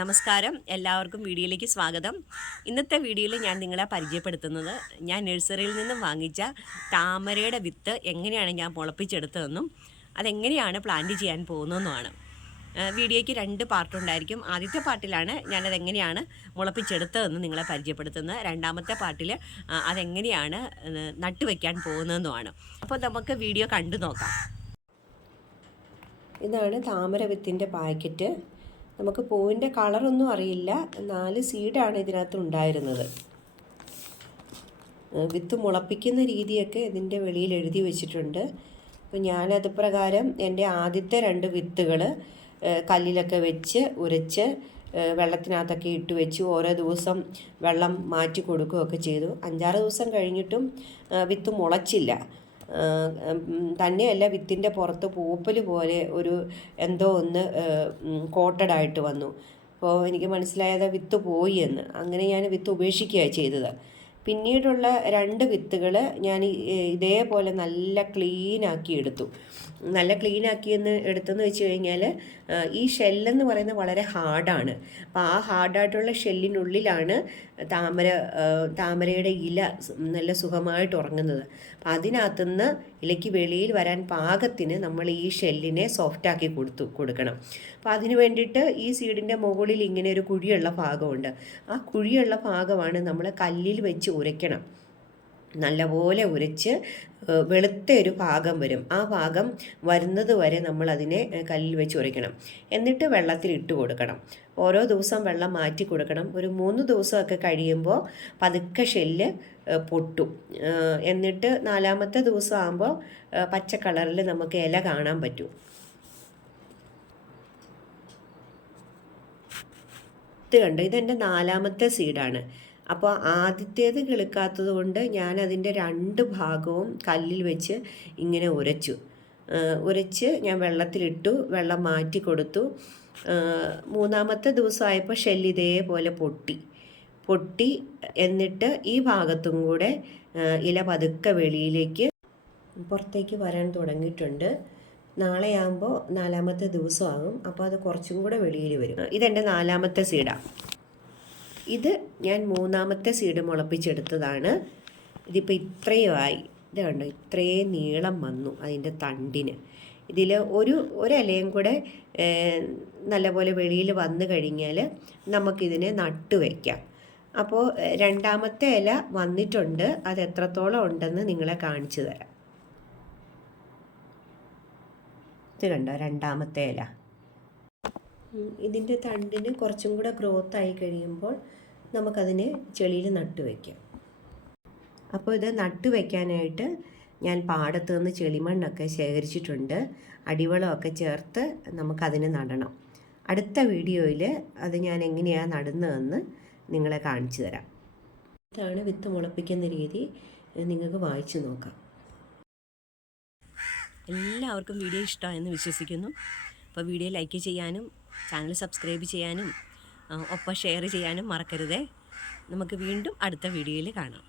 നമസ്കാരം. എല്ലാവർക്കും വീഡിയോയിലേക്ക് സ്വാഗതം. ഇന്നത്തെ വീഡിയോയിൽ ഞാൻ നിങ്ങളെ പരിചയപ്പെടുത്തുന്നത് ഞാൻ നഴ്സറിയിൽ നിന്നും വാങ്ങിച്ച താമരയുടെ വിത്ത് എങ്ങനെയാണ് ഞാൻ മുളപ്പിച്ചെടുത്തതെന്നും അതെങ്ങനെയാണ് പ്ലാന്റ് ചെയ്യാൻ പോകുന്നതെന്നുമാണ്. വീഡിയോയ്ക്ക് രണ്ട് പാർട്ടുണ്ടായിരിക്കും ആദ്യത്തെ പാർട്ടിലാണ് ഞാനത് എങ്ങനെയാണ് മുളപ്പിച്ചെടുത്തതെന്ന് നിങ്ങളെ പരിചയപ്പെടുത്തുന്നത്. രണ്ടാമത്തെ പാർട്ടിൽ അതെങ്ങനെയാണ് നട്ടുവെക്കാൻ പോകുന്നതെന്നുമാണ്. അപ്പോൾ നമുക്ക് വീഡിയോ കണ്ടു നോക്കാം. ഇതാണ് താമര വിത്തിന്റെ പാക്കറ്റ് നമുക്ക് പൂവിന്റെ കളറൊന്നും അറിയില്ല. നാല് സീഡാണ് ഇതിനകത്ത് ഉണ്ടായിരുന്നത്. വിത്ത് മുളപ്പിക്കുന്ന രീതിയൊക്കെ ഇതിന്റെ വെളിയിൽ എഴുതി വെച്ചിട്ടുണ്ട്. അപ്പോൾ ഞാനത് പ്രകാരം എന്റെ ആദ്യത്തെ രണ്ട് വിത്തുകൾ കല്ലിലൊക്കെ വെച്ച് ഉരച്ച് വെള്ളത്തിനകത്തൊക്കെ ഇട്ട് വെച്ച് ഓരോ ദിവസം വെള്ളം മാറ്റി കൊടുക്കുകയൊക്കെ ചെയ്തു. അഞ്ചാറ് ദിവസം കഴിഞ്ഞിട്ടും വിത്ത് മുളച്ചില്ല. തന്നെയല്ല വിത്തിന്റെ പുറത്ത് പൂപ്പൽ പോലെ ഒരു എന്തോ ഒന്ന് കോട്ടഡ് ആയിട്ട് വന്നു. അപ്പോൾ എനിക്ക് മനസ്സിലായത് വിത്ത് പോയി എന്ന്. അങ്ങനെ ഞാൻ വിത്ത് ഉപേക്ഷിക്കുകയാണ് ചെയ്തത്. പിന്നീടുള്ള രണ്ട് വിത്തുകൾ ഞാൻ ഇതേപോലെ നല്ല ക്ലീനാക്കി എടുത്തു. നല്ല ക്ലീൻ ആക്കിയെന്ന് എടുത്തെന്ന് വെച്ച് കഴിഞ്ഞാൽ ഈ ഷെല്ലെന്ന് പറയുന്നത് വളരെ ഹാർഡാണ്. അപ്പോൾ ആ ഹാർഡായിട്ടുള്ള ഷെല്ലിനുള്ളിലാണ് താമര താമരയുടെ ഇല നല്ല സുഖമായിട്ട് ഉറങ്ങുന്നത്. അപ്പം അതിനകത്തുനിന്ന് ഇലയ്ക്ക് വെളിയിൽ വരാൻ പാകത്തിന് നമ്മൾ ഈ ഷെല്ലിനെ സോഫ്റ്റാക്കി കൊടുത്തു കൊടുക്കണം. അപ്പോൾ അതിന് വേണ്ടിയിട്ട് ഈ സീഡിന്റെ മുകളിൽ ഇങ്ങനെ ഒരു കുഴിയുള്ള ഭാഗമുണ്ട്. ആ കുഴിയുള്ള ഭാഗമാണ് നമ്മൾ കല്ലിൽ വെച്ച് ഉരയ്ക്കണം. നല്ലപോലെ ഉരച്ച് വെളുത്ത ഒരു ഭാഗം വരും. ആ ഭാഗം വരുന്നത് വരെ നമ്മൾ അതിനെ കല്ലിൽ വെച്ച് ഉരയ്ക്കണം. എന്നിട്ട് വെള്ളത്തിൽ ഇട്ട് കൊടുക്കണം. ഓരോ ദിവസം വെള്ളം മാറ്റി കൊടുക്കണം. ഒരു മൂന്ന് ദിവസമൊക്കെ കഴിയുമ്പോൾ പതുക്കെ ഷെല്ല് പൊട്ടും. എന്നിട്ട് നാലാമത്തെ ദിവസം ആകുമ്പോൾ പച്ച കളറിൽ നമുക്ക് ഇല കാണാൻ പറ്റും. ഇത് കണ്ടോ? ഇതെന്റെ നാലാമത്തെ സീഡാണ് അപ്പോൾ ആദ്യത്തേത് കിളുക്കാത്തത് കൊണ്ട് ഞാൻ അതിന്റെ രണ്ട് ഭാഗവും കല്ലിൽ വെച്ച് ഇങ്ങനെ ഉരച്ചു. ഉരച്ച് ഞാൻ വെള്ളത്തിലിട്ടു വെള്ളം മാറ്റി കൊടുത്തു. മൂന്നാമത്തെ ദിവസമായപ്പോൾ ഷെല്ല് ഇതേപോലെ പൊട്ടി. പൊട്ടി എന്നിട്ട് ഈ ഭാഗത്തും കൂടെ ഇല പതുക്കെ വെളിയിലേക്ക് പുറത്തേക്ക് വരാൻ തുടങ്ങിയിട്ടുണ്ട്. നാളെ ആകുമ്പോൾ നാലാമത്തെ ദിവസമാകും. അപ്പോൾ അത് കുറച്ചും കൂടെ വെളിയിൽ വരും. ഇതെന്റെ നാലാമത്തെ സീഡാണ് ഇത് ഞാൻ മൂന്നാമത്തെ സീഡ് മുളപ്പിച്ചെടുത്തതാണ്. ഇതിപ്പോൾ ഇത്രയും ആയി ഇത് കണ്ടോ? ഇത്രയും നീളം വന്നു അതിന്റെ തണ്ടിന്. ഇതിൽ ഒരു ഒരലയും കൂടെ നല്ലപോലെ വെളിയിൽ വന്നു കഴിഞ്ഞാൽ നമുക്കിതിനെ നട്ടു വയ്ക്കാം അപ്പോൾ രണ്ടാമത്തെ ഇല വന്നിട്ടുണ്ട്. അത് എത്രത്തോളം ഉണ്ടെന്ന് നിങ്ങളെ കാണിച്ചു തരാം. ഇത് കണ്ടോ? രണ്ടാമത്തെ ഇല. ഇതിന്റെ തണ്ടിന് കുറച്ചും കൂടെ ഗ്രോത്ത് ആയി കഴിയുമ്പോൾ നമുക്കതിനെ ചെളിയിൽ നട്ടു വയ്ക്കാം അപ്പോൾ ഇത് നട്ടു വയ്ക്കാനായിട്ട് ഞാൻ പാടത്ത് നിന്ന് ചെളിമണ്ണൊക്കെ ശേഖരിച്ചിട്ടുണ്ട്. അടിവളമൊക്കെ ചേർത്ത് നമുക്കതിനെ നടണം. അടുത്ത വീഡിയോയിൽ അത് ഞാൻ എങ്ങനെയാണ് നടുന്നതെന്ന് നിങ്ങളെ കാണിച്ചു തരാം. ഇതാണ് വിത്ത് മുളപ്പിക്കുന്ന രീതി. നിങ്ങൾക്ക് വായിച്ചു നോക്കാം. എല്ലാവർക്കും വീഡിയോ ഇഷ്ടമായെന്ന് വിശ്വസിക്കുന്നു. അപ്പോൾ വീഡിയോ ലൈക്ക് ചെയ്യാനും ചാനൽ സബ്സ്ക്രൈബ് ചെയ്യാനും ഒപ്പം ഷെയർ ചെയ്യാനും മറക്കരുതേ. നമുക്ക് വീണ്ടും അടുത്ത വീഡിയോയിൽ കാണാം.